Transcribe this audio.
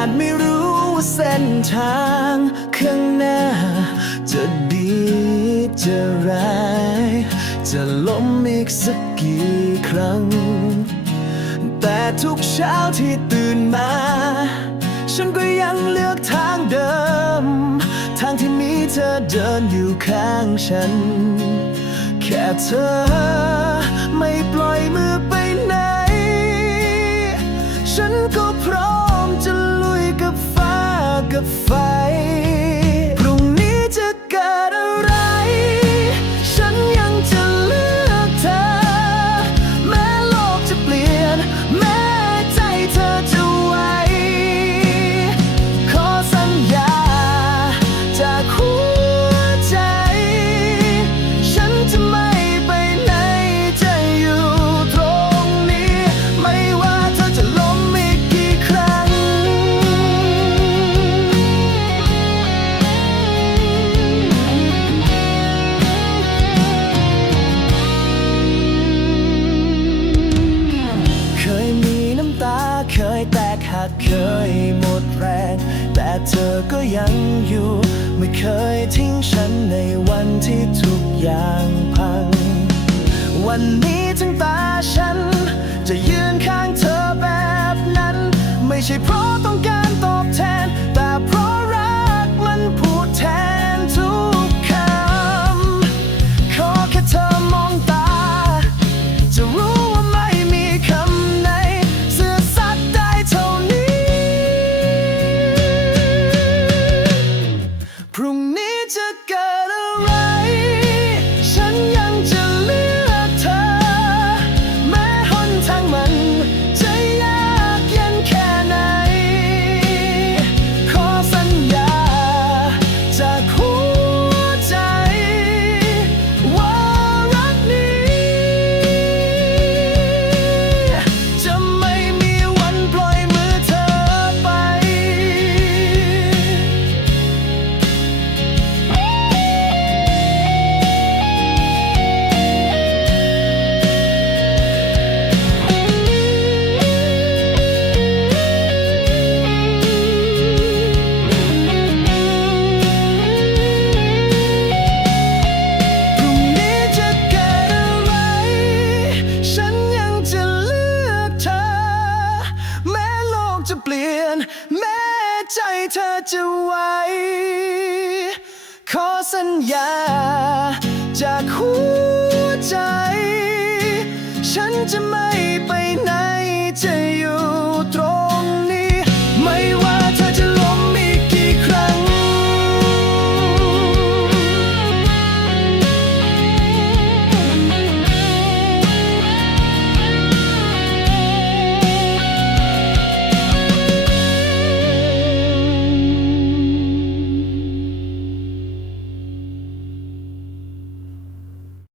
าจไม่รู้ว่าเส้นทางข้างหน้า จะดีจะร้าย จะล้มอีกสักกี่ครั้ง แต่ทุกเช้าที่ตื่นมา ฉันก็ยังเลือกทางเดิม ทางที่มีเธอเดินอยู่ข้างฉัน แค่เธอไม่ปล่อยมือ the fire. เคยหมดแรง แต่เธอก็ยังอยู่ ไม่เคยทิ้งฉันในวันที่ good. เธอจะไว้ ขอสัญญา จากหัวใจ ฉันจะไม่ไปไหนจะ